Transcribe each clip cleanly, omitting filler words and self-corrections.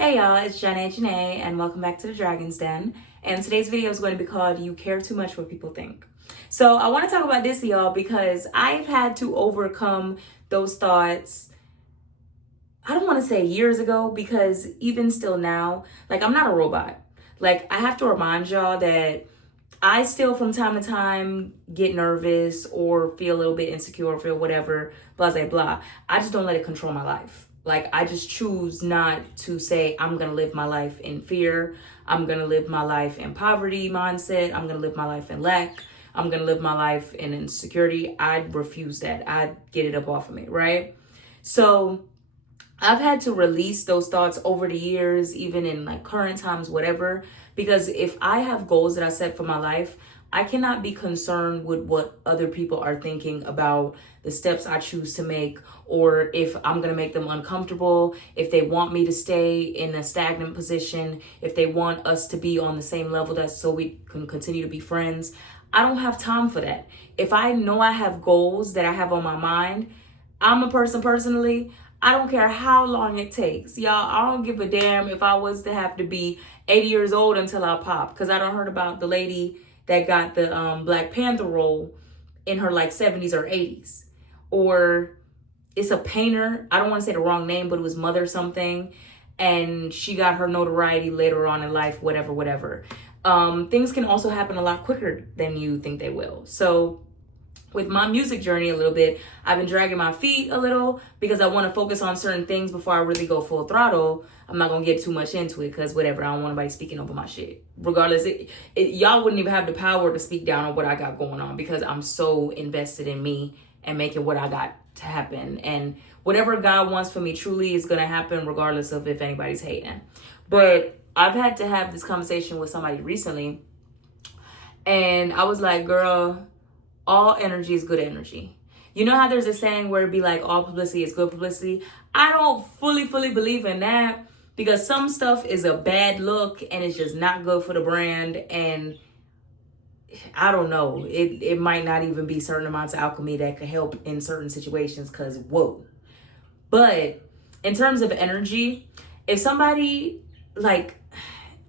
Hey y'all, it's Janae and welcome back to the Dragon's Den. And today's video is going to be called You Care Too Much What People Think. So I want to talk about this, y'all, because I've had to overcome those thoughts. I don't want to say years ago, because even still now, like, I'm not a robot. Like, I have to remind y'all that I still from time to time get nervous or feel a little bit insecure or feel whatever, blah, blah, blah. I just don't let it control my life. Like, I just choose not to say I'm going to live my life in fear. I'm going to live my life in poverty mindset. I'm going to live my life in lack. I'm going to live my life in insecurity. I refuse that. I get it up off of me, right? So I've had to release those thoughts over the years, even in like current times, whatever, because if I have goals that I set for my life, I cannot be concerned with what other people are thinking about the steps I choose to make, or if I'm going to make them uncomfortable, if they want me to stay in a stagnant position, if they want us to be on the same level that so we can continue to be friends. I don't have time for that. If I know I have goals that I have on my mind, I'm a person personally, I don't care how long it takes. Y'all, I don't give a damn if I was to have to be 80 years old until I pop. Because I don't heard about the lady that got the Black Panther role in her like 70s or 80s. Or it's a painter. I don't want to say the wrong name, but it was Mother something. And she got her notoriety later on in life, whatever. Things can also happen a lot quicker than you think they will. So with my music journey a little bit, I've been dragging my feet a little because I want to focus on certain things before I really go full throttle. I'm not going to get too much into it because whatever, I don't want nobody speaking over my shit. Regardless, y'all wouldn't even have the power to speak down on what I got going on because I'm so invested in me and making what I got to happen. And whatever God wants for me truly is going to happen regardless of if anybody's hating. But I've had to have this conversation with somebody recently. And I was like, girl, all energy is good energy. You know how there's a saying where it'd be like all publicity is good publicity? I don't fully believe in that because some stuff is a bad look and it's just not good for the brand. And I don't know, it might not even be certain amounts of alchemy that could help in certain situations because whoa. But in terms of energy, if somebody, like,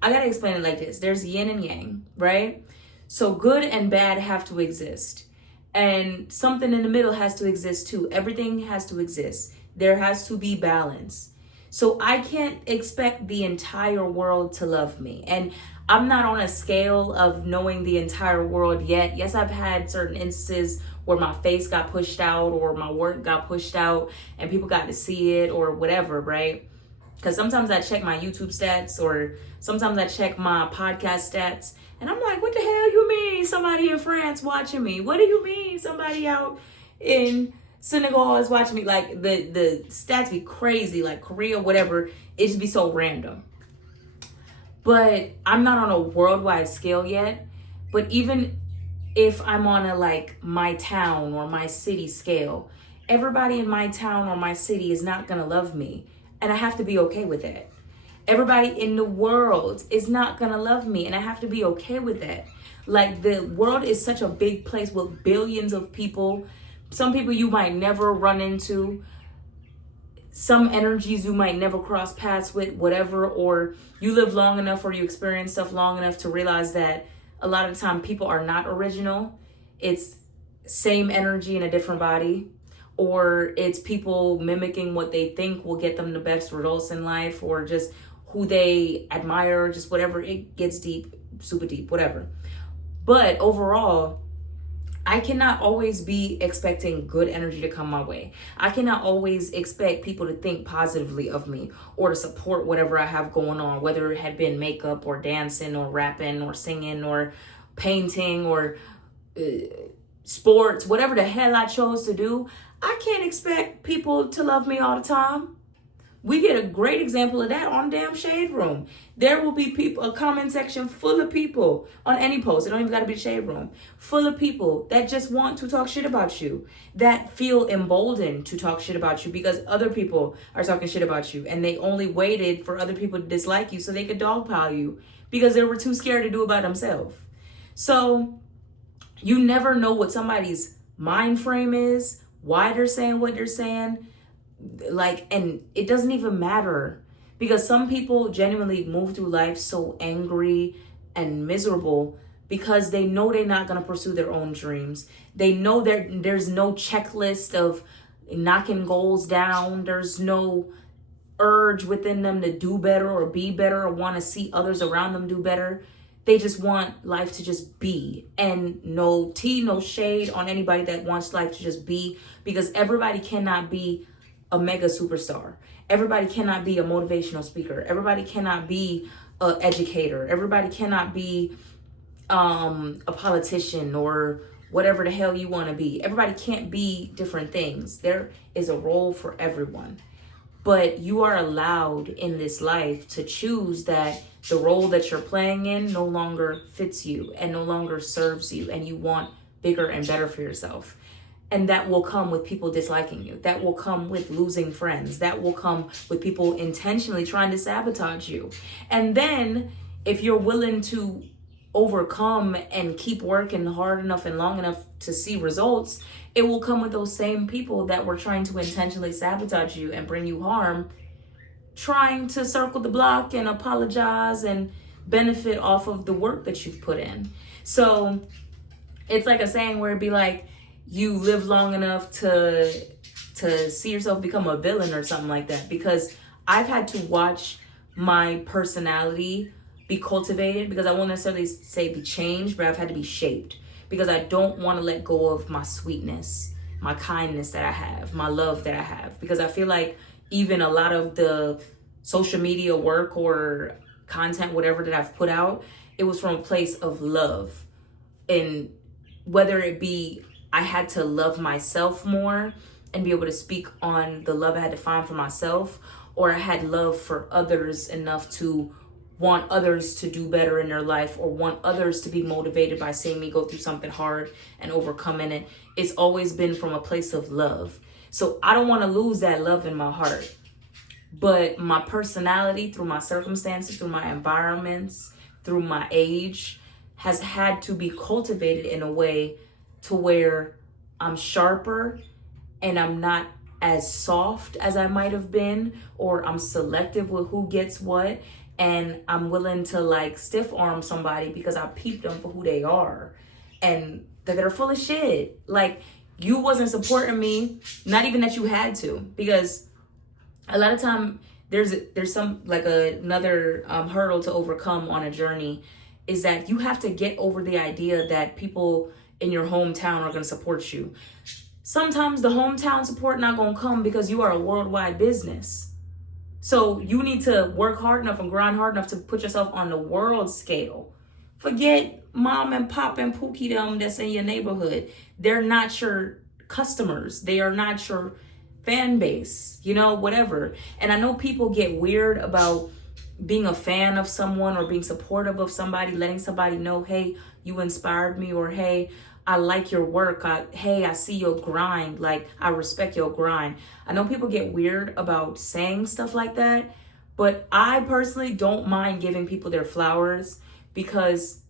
I gotta explain it like this. There's yin and yang, right? So good and bad have to exist. And something in the middle has to exist too. Everything has to exist. There has to be balance. So I can't expect the entire world to love me. And I'm not on a scale of knowing the entire world yet. Yes, I've had certain instances where my face got pushed out or my work got pushed out and people got to see it or whatever, right? Because sometimes I check my YouTube stats or sometimes I check my podcast stats and I'm like, what the hell you mean somebody in France watching me? What do you mean somebody out in Senegal is watching me? Like the stats be crazy, like Korea, whatever. It just be so random. But I'm not on a worldwide scale yet. But even if I'm on a like my town or my city scale, everybody in my town or my city is not gonna love me. And I have to be okay with that. Everybody in the world is not gonna love me and I have to be okay with that. Like the world is such a big place with billions of people. Some people you might never run into. Some energies you might never cross paths with, whatever. Or you live long enough or you experience stuff long enough to realize that a lot of the time people are not original. It's same energy in a different body. Or it's people mimicking what they think will get them the best results in life, or just who they admire, just whatever. It gets deep, super deep, whatever. But overall, I cannot always be expecting good energy to come my way. I cannot always expect people to think positively of me or to support whatever I have going on, whether it had been makeup or dancing or rapping or singing or painting or sports, whatever the hell I chose to do. I can't expect people to love me all the time. We get a great example of that on damn Shade Room. There will be people, a comment section full of people on any post. It don't even got to be Shade Room. Full of people that just want to talk shit about you, that feel emboldened to talk shit about you because other people are talking shit about you and they only waited for other people to dislike you so they could dogpile you because they were too scared to do it by themselves. So you never know what somebody's mind frame is, why they're saying what they're saying. Like, and it doesn't even matter Because some people genuinely move through life so angry and miserable because they know they're not going to pursue their own dreams. They know there's no checklist of knocking goals down. There's no urge within them to do better or be better or want to see others around them do better. They just want life to just be, and no tea, no shade on anybody that wants life to just be, because everybody cannot be a mega superstar. Everybody cannot be a motivational speaker. Everybody cannot be an educator. Everybody cannot be a politician or whatever the hell you want to be. Everybody can't be different things. There is a role for everyone. But you are allowed in this life to choose that the role that you're playing in no longer fits you and no longer serves you, and you want bigger and better for yourself. And that will come with people disliking you. That will come with losing friends. That will come with people intentionally trying to sabotage you. And then if you're willing to overcome and keep working hard enough and long enough to see results, it will come with those same people that were trying to intentionally sabotage you and bring you harm, trying to circle the block and apologize and benefit off of the work that you've put in. So it's like a saying where it'd be like, you live long enough to see yourself become a villain or something like that. Because I've had to watch my personality be cultivated, because I won't necessarily say be changed, but I've had to be shaped, because I don't want to let go of my sweetness, my kindness that I have, my love that I have. Because I feel like even a lot of the social media work or content, whatever that I've put out, it was from a place of love. And whether it be I had to love myself more and be able to speak on the love I had to find for myself, or I had love for others enough to want others to do better in their life, or want others to be motivated by seeing me go through something hard and overcoming it. It's always been from a place of love. So I don't want to lose that love in my heart. But my personality, through my circumstances, through my environments, through my age, has had to be cultivated in a way to where I'm sharper and I'm not as soft as I might have been, or I'm selective with who gets what. And I'm willing to like stiff arm somebody because I peeped them for who they are, and that they're full of shit. Like, you wasn't supporting me, not even that you had to, because a lot of time there's some like another hurdle to overcome on a journey, is that you have to get over the idea that people in your hometown are going to support you. Sometimes the hometown support not going to come because you are a worldwide business. So you need to work hard enough and grind hard enough to put yourself on the world scale. Forget mom and pop and Pookie them that's in your neighborhood. They're not your customers. They are not your fan base, you know, whatever. And I know people get weird about being a fan of someone or being supportive of somebody, letting somebody know, hey, you inspired me, or hey, I like your work. Hey, I see your grind. Like, I respect your grind. I know people get weird about saying stuff like that, but I personally don't mind giving people their flowers, because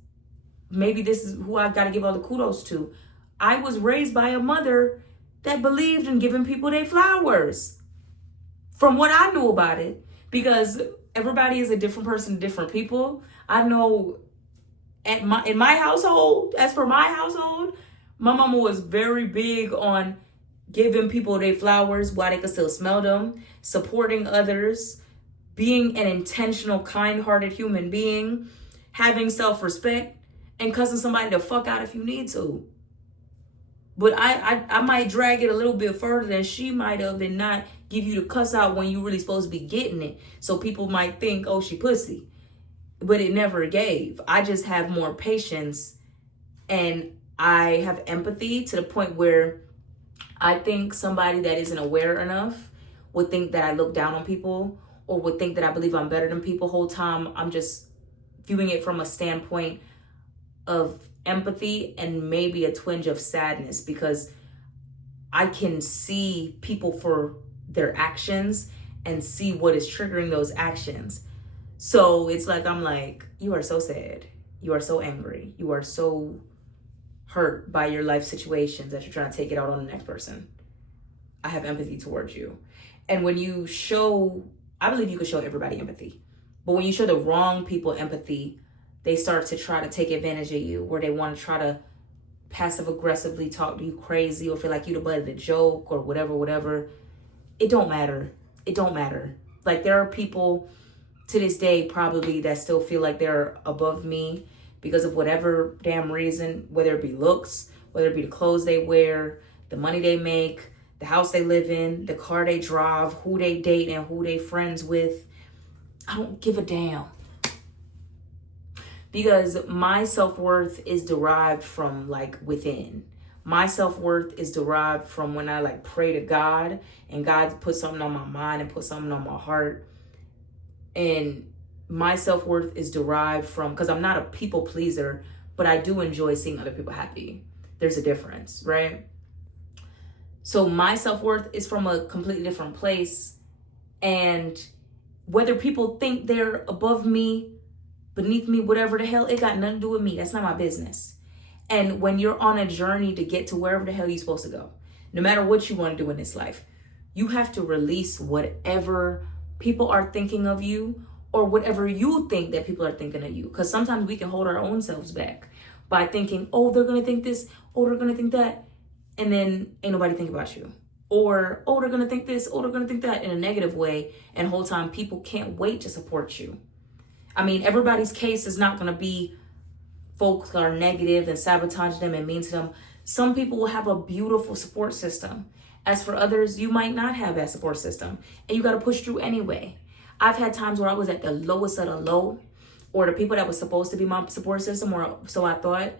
maybe this is who I got to give all the kudos to. I was raised by a mother that believed in giving people their flowers, from what I knew about it, because everybody is a different person, different people. I know in my household, as for my household, my mama was very big on giving people their flowers while they could still smell them, supporting others, being an intentional, kind-hearted human being, having self-respect, and cussing somebody the fuck out if you need to. But I might drag it a little bit further than she might have, and not give you the cuss out when you really supposed to be getting it. So people might think, oh, she pussy. But it never gave. I just have more patience, and I have empathy to the point where I think somebody that isn't aware enough would think that I look down on people, or would think that I believe I'm better than people. Whole time I'm just viewing it from a standpoint of empathy and maybe a twinge of sadness, because I can see people for their actions and see what is triggering those actions. So it's like, I'm like, you are so sad. You are so angry. You are so hurt by your life situations that you're trying to take it out on the next person. I have empathy towards you. And when you show I believe you can show everybody empathy. But when you show the wrong people empathy, they start to try to take advantage of you, where they want to try to passive aggressively talk to you crazy or feel like you the butt of the joke or whatever. It don't matter. It don't matter. Like, there are people to this day probably that still feel like they're above me because of whatever damn reason, whether it be looks, whether it be the clothes they wear, the money they make, the house they live in, the car they drive, who they date and who they friends with. I don't give a damn. Because my self-worth is derived from like within. My self-worth is derived from when I like pray to God and God put something on my mind and put something on my heart. And my self-worth is derived from, because I'm not a people pleaser, but I do enjoy seeing other people happy. There's a difference, right? So my self-worth is from a completely different place. And whether people think they're above me, beneath me, whatever the hell, it got nothing to do with me. That's not my business. And when you're on a journey to get to wherever the hell you're supposed to go, no matter what you want to do in this life, you have to release whatever people are thinking of you or whatever you think that people are thinking of you. Because sometimes we can hold our own selves back by thinking, oh, they're going to think this, oh, they're going to think that. And then ain't nobody think about you. Or, oh, they're going to think this, oh, they're going to think that, in a negative way. And the whole time people can't wait to support you. I mean, everybody's case is not going to be folks are negative and sabotage them and mean to them. Some people will have a beautiful support system. As for others, you might not have that support system and you got to push through anyway. I've had times where I was at the lowest of the low, or the people that was supposed to be my support system, or so I thought,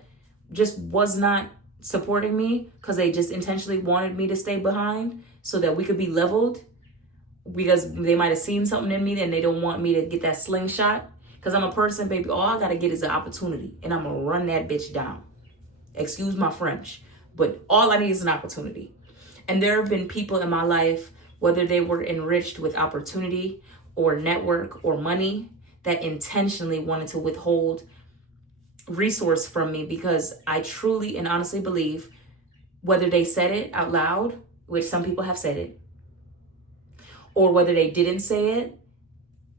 just was not supporting me because they just intentionally wanted me to stay behind so that we could be leveled, because they might have seen something in me and they don't want me to get that slingshot. Because I'm a person, baby, all I got to get is an opportunity. And I'm going to run that bitch down. Excuse my French. But all I need is an opportunity. And there have been people in my life, whether they were enriched with opportunity or network or money, that intentionally wanted to withhold resource from me, because I truly and honestly believe, whether they said it out loud, which some people have said it, or whether they didn't say it,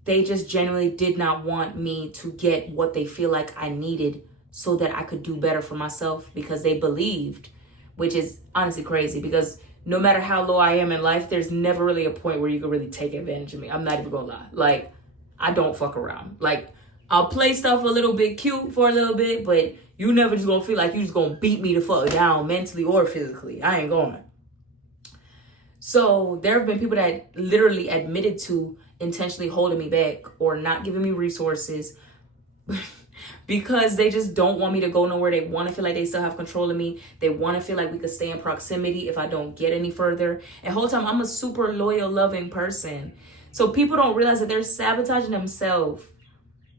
they just genuinely did not want me to get what they feel like I needed so that I could do better for myself, because they believed, which is honestly crazy, because no matter how low I am in life, there's never really a point where you can really take advantage of me. I'm not even gonna lie. Like, I don't fuck around. Like, I'll play stuff a little bit cute for a little bit, but you never just gonna feel like you just gonna beat me the fuck down mentally or physically. I ain't going. So there have been people that literally admitted to intentionally holding me back or not giving me resources because they just don't want me to go nowhere. They want to feel like they still have control of me. They want to feel like we could stay in proximity if I don't get any further. And the whole time, I'm a super loyal, loving person. So people don't realize that they're sabotaging themselves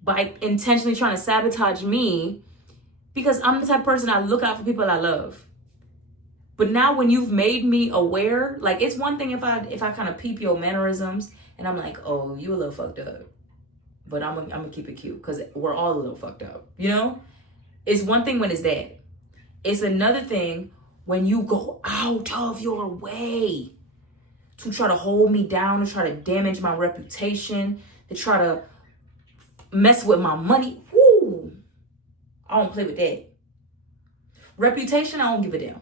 by intentionally trying to sabotage me, because I'm the type of person, I look out for people I love. But now when you've made me aware, like, it's one thing if I kind of peep your mannerisms and I'm like, oh, you a little fucked up. But I'm gonna keep it cute because we're all a little fucked up, you know? It's one thing when it's that. It's another thing when you go out of your way to try to hold me down, to try to damage my reputation, to try to mess with my money. Woo! I don't play with that. Reputation, I don't give a damn.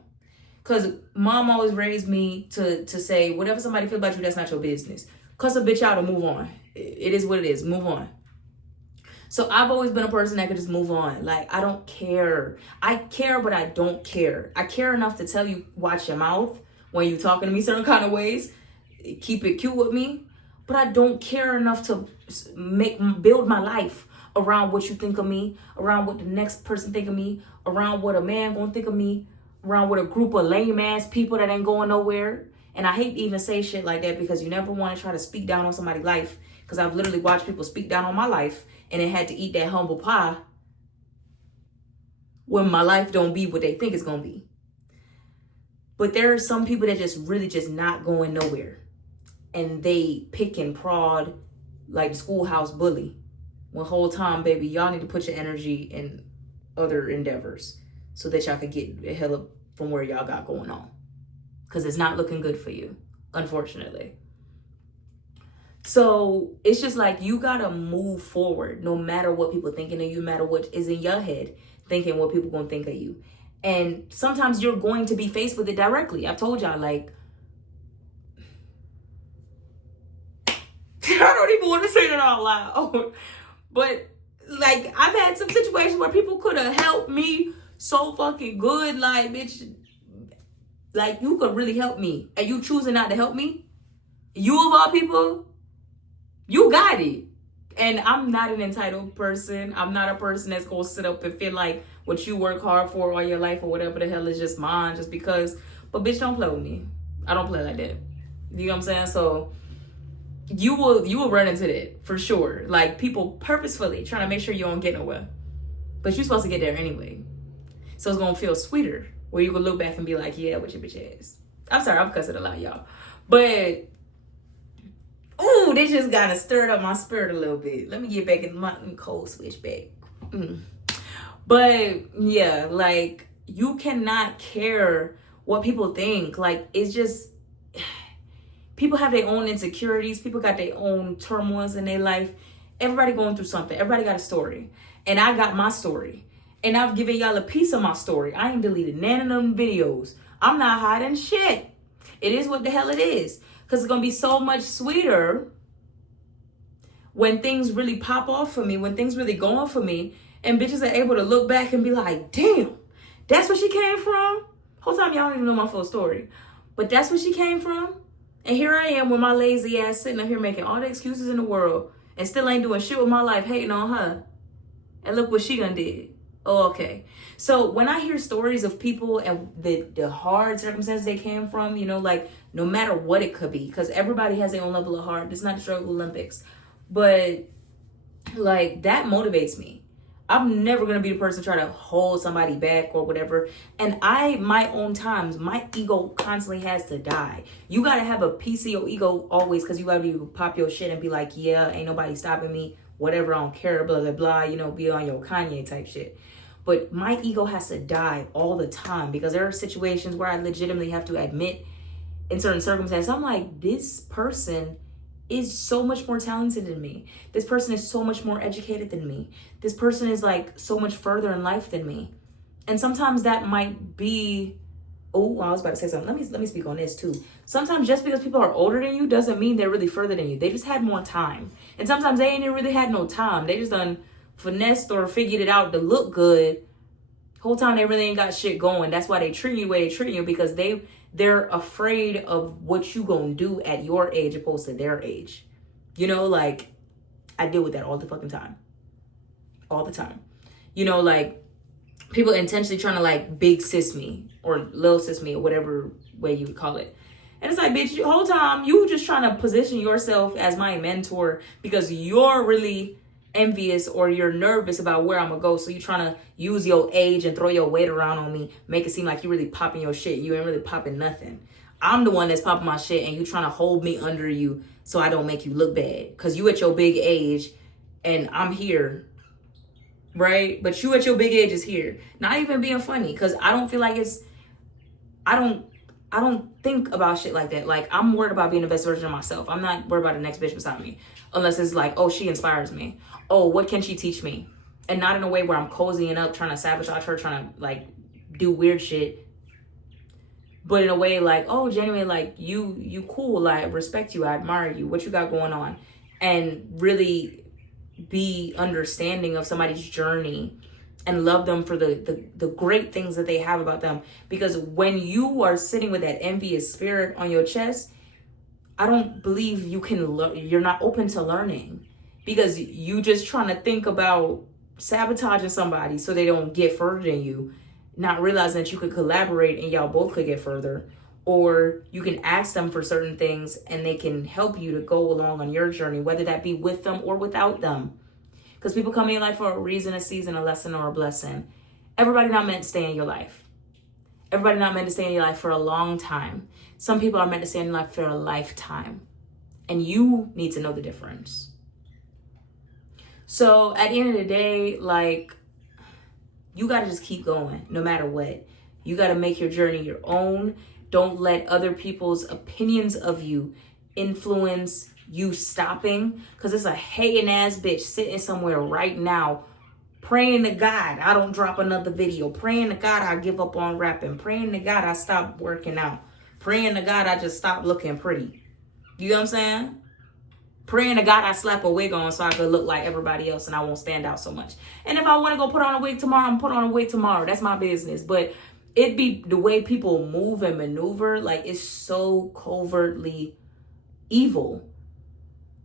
Because mom always raised me to say, whatever somebody feel about you, that's not your business. Cuss a bitch out and move on. It is what it is. Move on. So I've always been a person that could just move on. Like, I don't care. I care, but I don't care. I care enough to tell you, watch your mouth when you're talking to me certain kind of ways. Keep it cute with me. But I don't care enough to build my life around what you think of me, around what the next person think of me, around what a man gonna think of me, around with a group of lame ass people that ain't going nowhere. And I hate to even say shit like that, because you never want to try to speak down on somebody's life, because I've literally watched people speak down on my life and it had to eat that humble pie when my life don't be what they think it's gonna be. But there are some people that just really just not going nowhere, and they pick and prod like the schoolhouse bully. When whole time, baby, y'all need to put your energy in other endeavors so that y'all can get the hell up from where y'all got going on. Because it's not looking good for you, unfortunately. So it's just like you gotta move forward no matter what people thinking of you, no matter what is in your head, thinking what people gonna think of you. And sometimes you're going to be faced with it directly. I've told y'all, like, I don't even want to say it out loud. But like, I've had some situations where people could have helped me so fucking good. Like, bitch, like, you could really help me, and you choosing not to help me. You of all people, you got it. And I'm not an entitled person. I'm not a person that's gonna sit up and feel like what you work hard for all your life or whatever the hell is just mine just because. But bitch, don't play with me. I don't play like that. You know what I'm saying? So you will run into that for sure. Like, people purposefully trying to make sure you don't get nowhere. But you're supposed to get there anyway. So it's gonna feel sweeter where you can look back and be like, yeah, what your bitch ass. I'm sorry, I'm cussing a lot, y'all. But ooh, they just gotta stir up my spirit a little bit. Let me get back in my cold switch back. But yeah, like, you cannot care what people think. Like, it's just, people have their own insecurities. People got their own turmoils in their life. Everybody going through something. Everybody got a story. And I got my story. And I've given y'all a piece of my story. I ain't deleted none of them videos. I'm not hiding shit. It is what the hell it is. Because it's going to be so much sweeter when things really pop off for me, when things really go on for me, and bitches are able to look back and be like, damn, that's where she came from? Whole time y'all don't even know my full story. But that's where she came from? And here I am with my lazy ass sitting up here making all the excuses in the world and still ain't doing shit with my life, hating on her. And look what she done did. Oh, okay. So when I hear stories of people and the hard circumstances they came from, you know, like, no matter what it could be, because everybody has their own level of hard. It's not the struggle Olympics. But like, that motivates me. I'm never going to be the person to try to hold somebody back or whatever. And my own times, my ego constantly has to die. You got to have a piece of your ego always, because you got to be able to pop your shit and be like, yeah, ain't nobody stopping me. Whatever, I don't care, blah, blah, blah, you know, be on your Kanye type shit. But my ego has to die all the time, because there are situations where I legitimately have to admit in certain circumstances, I'm like, this person is so much more talented than me. This person is so much more educated than me. This person is like so much further in life than me. And sometimes that might be, oh, I was about to say something. Let me speak on this too. Sometimes just because people are older than you doesn't mean they're really further than you. They just had more time. And sometimes they ain't even really had no time. They just done finessed or figured it out to look good. Whole time they really ain't got shit going. That's why they treat you the way they treat you, because they're afraid of what you gonna do at your age opposed to their age. You know, like, I deal with that all the fucking time. All the time. You know, like, people intentionally trying to like big sis me or little sis me or whatever way you would call it. And it's like, bitch, the whole time you just trying to position yourself as my mentor because you're really envious or you're nervous about where I'm gonna go. So you're trying to use your age and throw your weight around on me, make it seem like you're really popping your shit. You ain't really popping nothing. I'm the one that's popping my shit, and you trying to hold me under you so I don't make you look bad. Because you at your big age and I'm here, right? But you at your big age is here. Not even being funny, because I don't feel like I don't think about shit like that. Like, I'm worried about being the best version of myself. I'm not worried about the next bitch beside me. Unless it's like, oh, she inspires me. Oh, what can she teach me? And not in a way where I'm cozying up, trying to sabotage her, trying to like do weird shit. But in a way like, oh, genuinely, like, you cool. I respect you. I admire you. What you got going on? And really be understanding of somebody's journey and love them for the great things that they have about them. Because when you are sitting with that envious spirit on your chest, I don't believe you can you're not open to learning, because you just trying to think about sabotaging somebody so they don't get further than you, not realizing that you could collaborate and y'all both could get further. Or you can ask them for certain things and they can help you to go along on your journey, whether that be with them or without them. Because people come in your life for a reason, a season, a lesson, or a blessing. Everybody not meant to stay in your life. Everybody not meant to stay in your life for a long time. Some people are meant to stay in your life for a lifetime. And you need to know the difference. So at the end of the day, like, you got to just keep going no matter what. You got to make your journey your own. Don't let other people's opinions of you influence you stopping, because it's a hating ass bitch sitting somewhere right now praying to God I don't drop another video, praying to God I give up on rapping, praying to God I stop working out, praying to God I just stop looking pretty. You know what I'm saying? Praying to God I slap a wig on so I could look like everybody else and I won't stand out so much. And if I want to go put on a wig tomorrow, I'm put on a wig tomorrow. That's my business. But it be the way people move and maneuver, like it's so covertly evil.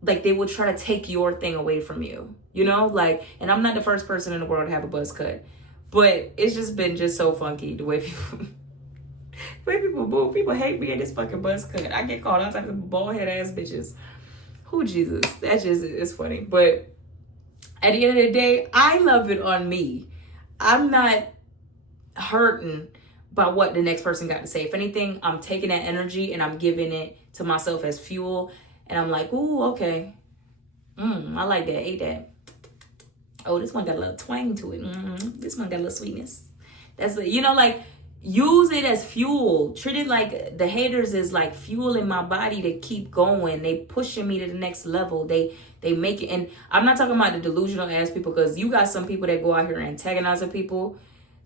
Like they would try to take your thing away from you, you know? Like, and I'm not the first person in the world to have a buzz cut, but it's just been just so funky the way people the way people move. People hate me in this fucking buzz cut. I get called all types of bald head ass bitches. Who Jesus? That just is funny. But at the end of the day, I love it on me. I'm not hurting by what the next person got to say. If anything, I'm taking that energy and I'm giving it to myself as fuel. And I'm like, ooh, okay. I like that. Ate that. Oh, this one got a little twang to it. This one got a little sweetness. That's, you know, like, use it as fuel. Treat it like the haters is like fuel in my body to keep going. They pushing me to the next level. They make it. And I'm not talking about the delusional ass people, because you got some people that go out here antagonizing people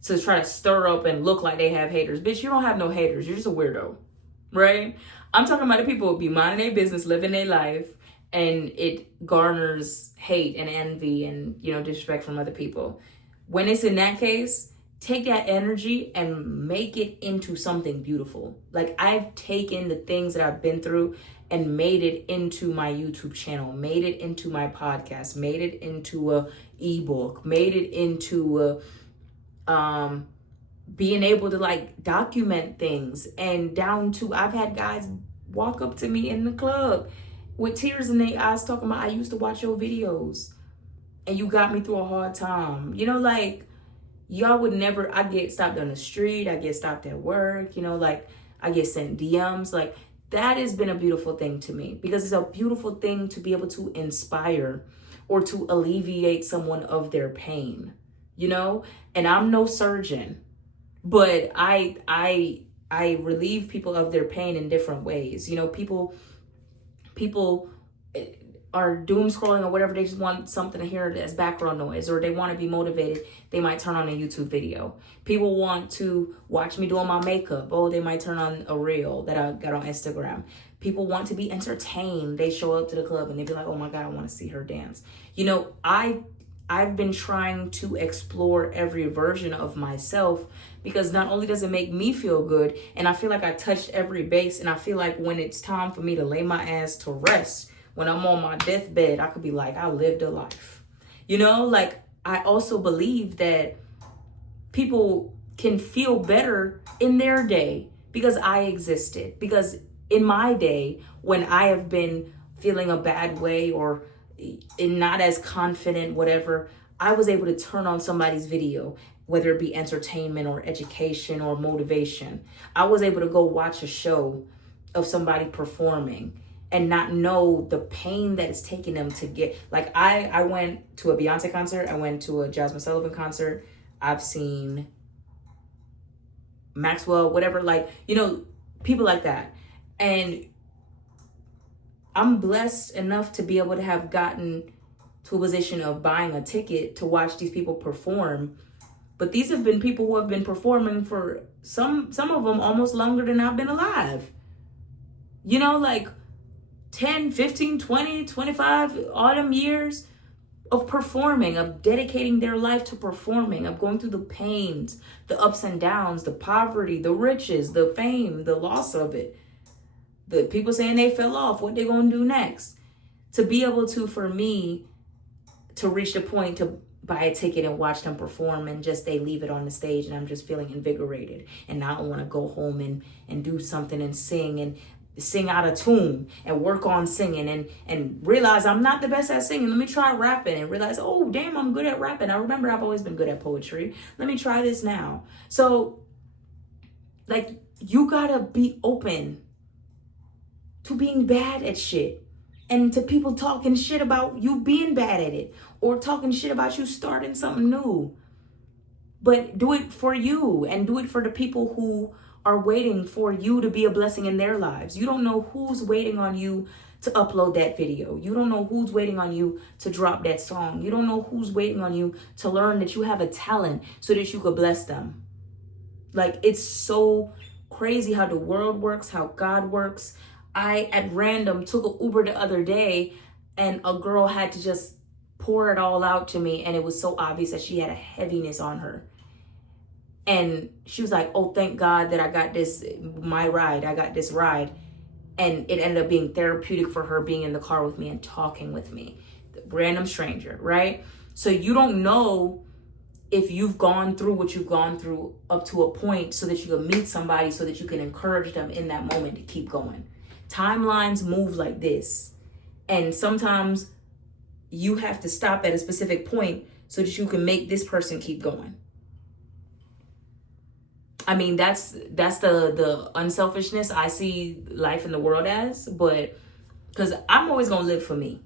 to try to stir up and look like they have haters. Bitch, you don't have no haters. You're just a weirdo, right? I'm talking about the people who be minding their business, living their life, and it garners hate and envy and, you know, disrespect from other people. When it's in that case, take that energy and make it into something beautiful. Like, I've taken the things that I've been through and made it into my YouTube channel, made it into my podcast, made it into a ebook, made it into a, being able to like document things, and down to I've had guys walk up to me in the club with tears in their eyes talking about, I used to watch your videos and you got me through a hard time. You know, like, y'all would never, I get stopped on the street, I get stopped at work, you know, like I get sent DMs. Like, that has been a beautiful thing to me, because it's a beautiful thing to be able to inspire or to alleviate someone of their pain, you know? And I'm no surgeon, but I relieve people of their pain in different ways. You know, people are doom scrolling or whatever. They just want something to hear as background noise, or they want to be motivated. They might turn on a YouTube video. People want to watch me doing my makeup. Oh, they might turn on a reel that I got on Instagram. People want to be entertained. They show up to the club and they be like, oh my God, I want to see her dance. You know, I've been trying to explore every version of myself, because not only does it make me feel good, and I feel like I touched every base, and I feel like when it's time for me to lay my ass to rest, when I'm on my deathbed, I could be like, I lived a life. You know, like, I also believe that people can feel better in their day because I existed. Because in my day, when I have been feeling a bad way or not as confident, whatever, I was able to turn on somebody's video, whether it be entertainment or education or motivation. I was able to go watch a show of somebody performing and not know the pain that it's taking them to get. Like, I went to a Beyonce concert. I went to a Jasmine Sullivan concert. I've seen Maxwell, whatever, like, you know, people like that. And I'm blessed enough to be able to have gotten to a position of buying a ticket to watch these people perform. But these have been people who have been performing for some of them almost longer than I've been alive. You know, like 10, 15, 20, 25, all them years of performing, of dedicating their life to performing, of going through the pains, the ups and downs, the poverty, the riches, the fame, the loss of it. The people saying they fell off, what they gonna do next? To be able to, for me, to reach the point to buy a ticket and watch them perform, and just they leave it on the stage and I'm just feeling invigorated, and now I want to go home and do something and sing out of tune and work on singing and realize I'm not the best at singing. Let me try rapping, and realize, oh damn, I'm good at rapping. I remember I've always been good at poetry. Let me try this now. So, like, you gotta be open to being bad at shit, and to people talking shit about you being bad at it, or talking shit about you starting something new. But do it for you, and do it for the people who are waiting for you to be a blessing in their lives. You don't know who's waiting on you to upload that video. You don't know who's waiting on you to drop that song. You don't know who's waiting on you to learn that you have a talent so that you could bless them. Like, it's so crazy how the world works, how God works. I, at random, took an Uber the other day, and a girl had to just pour it all out to me, and it was so obvious that she had a heaviness on her. And she was like, oh, thank God that I got this, my ride. I got this ride. And it ended up being therapeutic for her being in the car with me and talking with me. Random stranger, right? So you don't know if you've gone through what you've gone through up to a point so that you can meet somebody so that you can encourage them in that moment to keep going. Timelines move like this. And sometimes you have to stop at a specific point so that you can make this person keep going. I mean, that's the unselfishness I see life in the world as, but because I'm always going to live for me.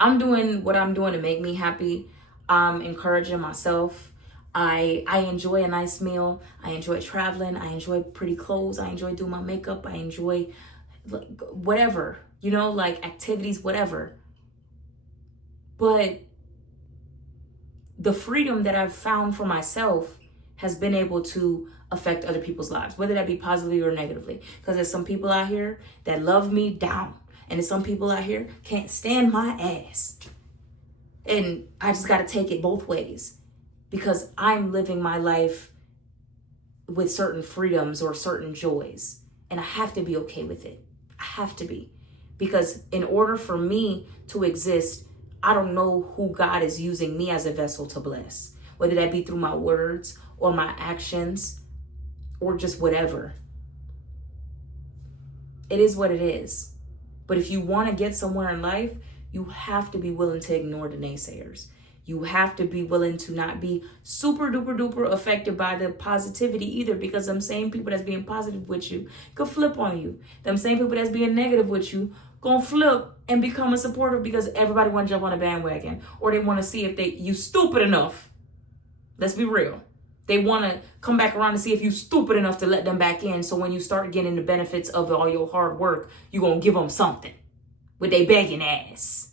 I'm doing what I'm doing to make me happy. I'm encouraging myself. I enjoy a nice meal. I enjoy traveling. I enjoy pretty clothes. I enjoy doing my makeup. I enjoy whatever, like activities, whatever. But the freedom that I've found for myself has been able to affect other people's lives, whether that be positively or negatively. Because there's some people out here that love me down, and there's some people out here can't stand my ass. And I just got to take it both ways, because I'm living my life with certain freedoms or certain joys, and I have to be okay with it. I have to be, because in order for me to exist, I don't know who God is using me as a vessel to bless, whether that be through my words or my actions or just whatever. It is what it is. But if you want to get somewhere in life, you have to be willing to ignore the naysayers. You have to be willing to not be super duper duper affected by the positivity either, because them same people that's being positive with you could flip on you. Them same people that's being negative with you gonna flip and become a supporter because everybody want to jump on a bandwagon, or they want to see if you stupid enough. Let's be real. They want to come back around to see if you stupid enough to let them back in. So when you start getting the benefits of all your hard work, you're going to give them something with they begging ass.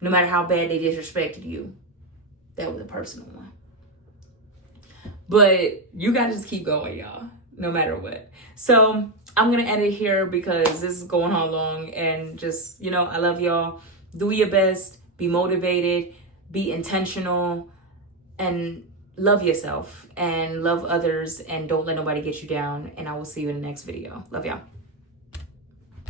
No matter how bad they disrespected you. That was a personal one. But you got to just keep going, y'all, no matter what. So I'm going to end it here because this is going on long, and just, I love y'all. Do your best, be motivated, be intentional, and love yourself and love others, and don't let nobody get you down. And I will see you in the next video. Love y'all.